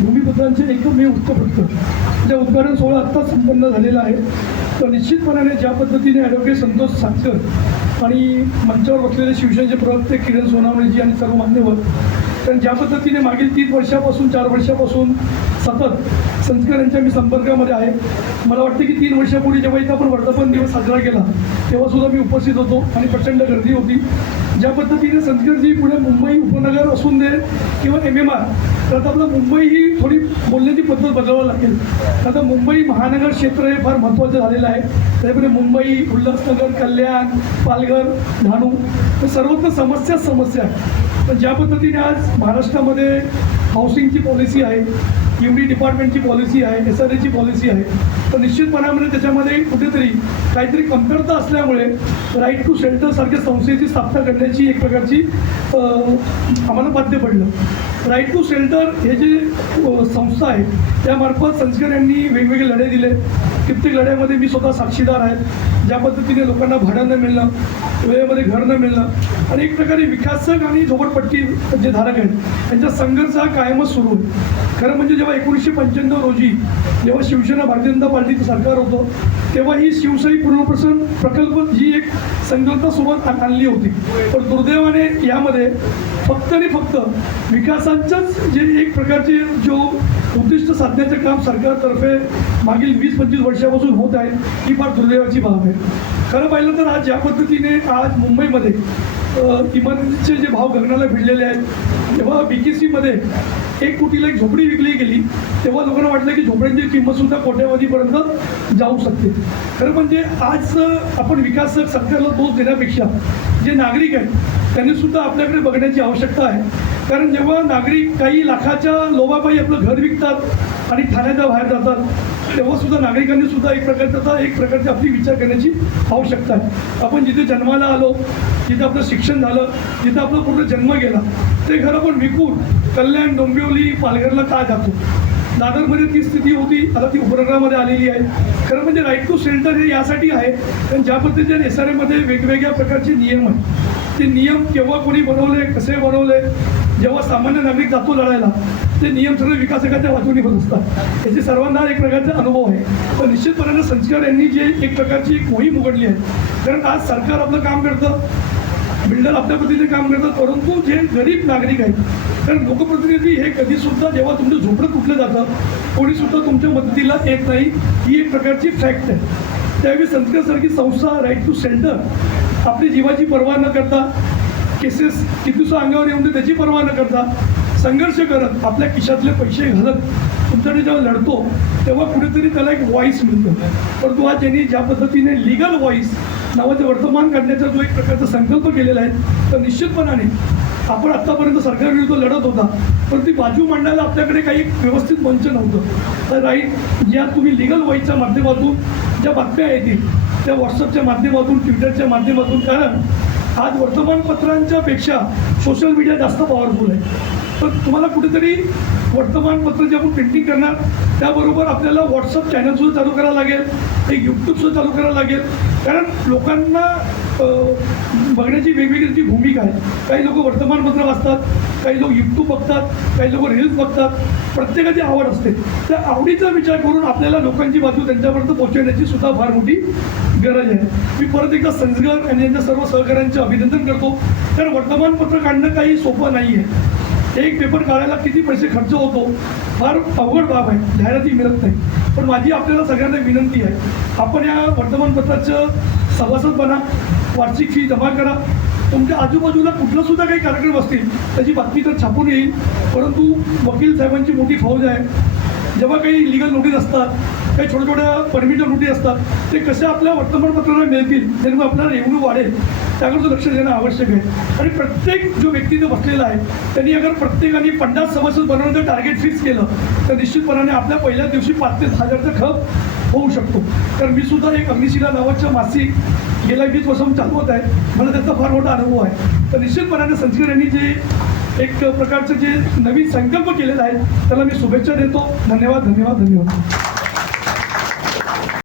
भूमिपुत्रांचे एकमेव वृत्तपत्र जे म्हणजे उद्घाटन सोहळा आत्ताच संपन्न झालेला आहे. तर निश्चितपणाने ज्या पद्धतीने ॲडव्होकेट संतोष सातकर आणि मंचावर बसलेले शिवसेनेचे प्रवक्ते किरण सोनावणेजी आणि सर्व मान्यवर तर ज्या पद्धतीने मागील तीन वर्षापासून चार वर्षापासून सतत संस्कार यांच्या मी संपर्कामध्ये आहे. मला वाटतं की तीन वर्षापूर्वी जेव्हा इथं आपण वर्धापन दिवस साजरा केला तेव्हा सुद्धा मी उपस्थित होतो आणि प्रचंड गर्दी होती. ज्या पद्धतीने संस्कारजी पुढे मुंबई उपनगर असून दे किंवा एम एम आर तर आता आपलं मुंबई ही थोडी बोलण्याची पद्धत बदलावं लागेल. आता मुंबई महानगर क्षेत्र हे फार महत्त्वाचं झालेलं आहे. त्याच्यामध्ये मुंबई उल्हासनगर कल्याण पालघर डहाणू तर सर्वत्र समस्याच समस्या आहे तर ज्या पद्धतीने आज महाराष्ट्रामध्ये हाऊसिंगची पॉलिसी आहे यू डी डिपार्टमेंटची पॉलिसी आहे एस आर एची पॉलिसी आहे तर निश्चितपणामध्ये त्याच्यामध्ये कुठेतरी काहीतरी कमतरता असल्यामुळे राईट टू शेल्टर सारख्या संस्थेची स्थापना करण्याची एक प्रकारची आम्हाला बाध्य पडलं. राईट टू शेल्टर हे जे संस्था आहे त्यामार्फत संस्कार यांनी वेगवेगळे लढे दिले कित्येक लढ्यामध्ये मी स्वतः साक्षीदार आहे. ज्या पद्धतीने लोकांना भाडं न मिळणं वेळेमध्ये घर न मिळणं आणि एक प्रकारे विकासक आणि झोपडपट्टी जे धारक आहेत त्यांचा संघर्ष हा कायमच सुरू आहे. खरं म्हणजे जेव्हा एकोणीसशे पंच्याण्णव रोजी जेव्हा शिवसेना भारतीय जनता पार्टीचं सरकार होतं तेव्हा ही शिवशाही पुनर्वसन प्रकल्प जी एक संकल्पसोबत आणली होती. पण दुर्दैवाने यामध्ये फक्त आणि फक्त विकास विकासांच्याच जे एक प्रकारचे जो उद्दिष्ट साधण्याचं काम सरकारतर्फे मागील वीस पंचवीस वर्षापासून होत आहे ही फार दुर्दैवाची बाब आहे. खरं पाहिलं तर आज ज्या पद्धतीने आज मुंबईमध्ये अ, इमारतीचे जे भाव गगनाला भिडलेले आहेत तेव्हा बी के सीमध्ये एक कोटीला एक झोपडी विकली गेली तेव्हा लोकांना वाटलं की झोपड्यांची किंमतसुद्धा कोट्यावधीपर्यंत जाऊ शकते. खरं म्हणजे आज आपण विकास सरकारला दोष देण्यापेक्षा जे नागरिक आहेत त्यांनीसुद्धा आपल्याकडे बघण्याची आवश्यकता आहे. कारण जेव्हा नागरिक काही लाखाच्या लोभापायी आपलं घर विकतात आणि ठाण्याच्या बाहेर जातात तेव्हा सुद्धा नागरिकांनी सुद्धा एक प्रकारचा एक प्रकारची आपली विचार करण्याची आवश्यकता आहे. आपण जिथे जन्माला आलो जिथं आपलं शिक्षण झालं जिथं आपला पूर्ण जन्म गेला ते घर आपण विकून कल्याण डोंबिवली पालघरला का जातो? दादरमध्ये ती स्थिती होती आता ती उपनगरामध्ये आलेली आहे. खरं म्हणजे राईट टू शेल्टर हे यासाठी आहे कारण ज्या पद्धतीने एस आर एमध्ये वेगवेगळ्या प्रकारचे नियम आहेत. ते नियम केव्हा कोणी बनवले कसे बनवले जेव्हा सामान्य नागरिक जातो लढायला ते नियम सगळे विकासकाच्या वाचवणी होत असतात. याचे सर्वांना एक प्रकारचा अनुभव आहे. पण निश्चितपणे संस्कार यांनी जे एक प्रकारची एक मोहीम उघडली आहे कारण आज सरकार आपलं काम करतं बिल्डर आपल्या पद्धतीने काम करतात परंतु जे गरीब नागरिक आहेत कारण लोकप्रतिनिधी हे कधीसुद्धा जेव्हा तुमचं झोपडं कुठलं जातं कोणीसुद्धा तुमच्या मदतीला येत नाही ही एक प्रकारची फॅक्ट आहे. त्यावेळी संस्कारसारखी संस्था राईट टू सेंटर आपली जीवाची पर्वा न करता केसेस कितीसं अंगावर येऊन त्याची पर्वा न करता संघर्ष करत आपल्या खिशातले पैसे घालत तुमच्याकडे जेव्हा लढतो तेव्हा कुठेतरी त्याला एक व्हॉईस मिळतो. परंतु आज ज्यांनी ज्या पद्धतीने लिगल व्हॉईस नावाचे वर्तमान काढण्याचा जो एक प्रकारचा संकल्प केलेला आहे तर निश्चितपणाने आपण आत्तापर्यंत सरकारविरुद्ध लढत होता पण ती बाजू मांडायला आपल्याकडे काही एक व्यवस्थित मंच नव्हतं. तर राईट ज्या तुम्ही लिगल व्हॉईसच्या माध्यमातून ज्या बातम्या येतील त्या व्हॉट्सअपच्या माध्यमातून ट्विटरच्या माध्यमातून कारण आज वर्तमानपत्रांच्या पेक्षा सोशल मीडिया जास्त पॉवरफुल आहे. पण तुम्हाला कुठेतरी वर्तमानपत्र जे आपण प्रिंटिंग करणार त्याबरोबर आपल्याला व्हॉट्सअप चॅनलसुद्धा चालू करावं लागेल एक यूट्यूबसुद्धा चालू करावं लागेल. कारण लोकांना बघण्याची वेगवेगळी जी भूमिका आहे काही लोक वर्तमानपत्र वाचतात काही लोक युट्यूब बघतात काही लोक रील्स बघतात प्रत्येकाची आवड असते. त्या आवडीचा विचार करून आपल्याला लोकांची बाजू त्यांच्यापर्यंत पोहोचवण्याची सुद्धा फार मोठी गरज आहे. मी परत एकदा संजगर आणि यांच्या सर्व सहकाऱ्यांचे अभिनंदन करतो. कारण वर्तमानपत्र काढणं काही सोपं नाही आहे एक पेपर काढायला किती पैसे खर्च होतो फार अवघड बाब आहे. जाहिराती मिळत नाही. पण माझी आपल्याला सगळ्यांना विनंती आहे आपण या वर्तमानपत्राचं सभासद बना वार्षिक फी जमा करा. तुमच्या आजूबाजूला कुठलं सुद्धा काही कार्यक्रम असतील त्याची बातमी तर छापून येईल. परंतु वकील साहेबांची मोठी फौज आहे. जेव्हा काही लिगल नोटीस असतात काही छोट्या छोट्या परमिटर रुटी असतात ते कसे आपल्या वर्तमानपत्राला मिळतील जेणेकरून आपल्याला रेव्हन्यू वाढेल त्याकडचं लक्ष देणं आवश्यक आहे. आणि प्रत्येक जो व्यक्ती जो बसलेला आहे त्यांनी अगर प्रत्येकाने पन्नास सभासद बनवण्याचं टार्गेट फिक्स केलं तर निश्चितपणाने आपल्या पहिल्या दिवशी पाच ते दहा हजारचा खप होऊ शकतो. कारण मी सुद्धा एक अग्निशिला नावाचं मासिक गेल्या वीस वर्षांपासून चालवत आहे. मला त्याचा फार मोठा अनुभव आहे. तर निश्चितपणाने संस्कार यांनी जे एक प्रकारचं जे नवीन संकल्प केलेला आहे त्याला मी शुभेच्छा देतो. धन्यवाद धन्यवाद धन्यवाद.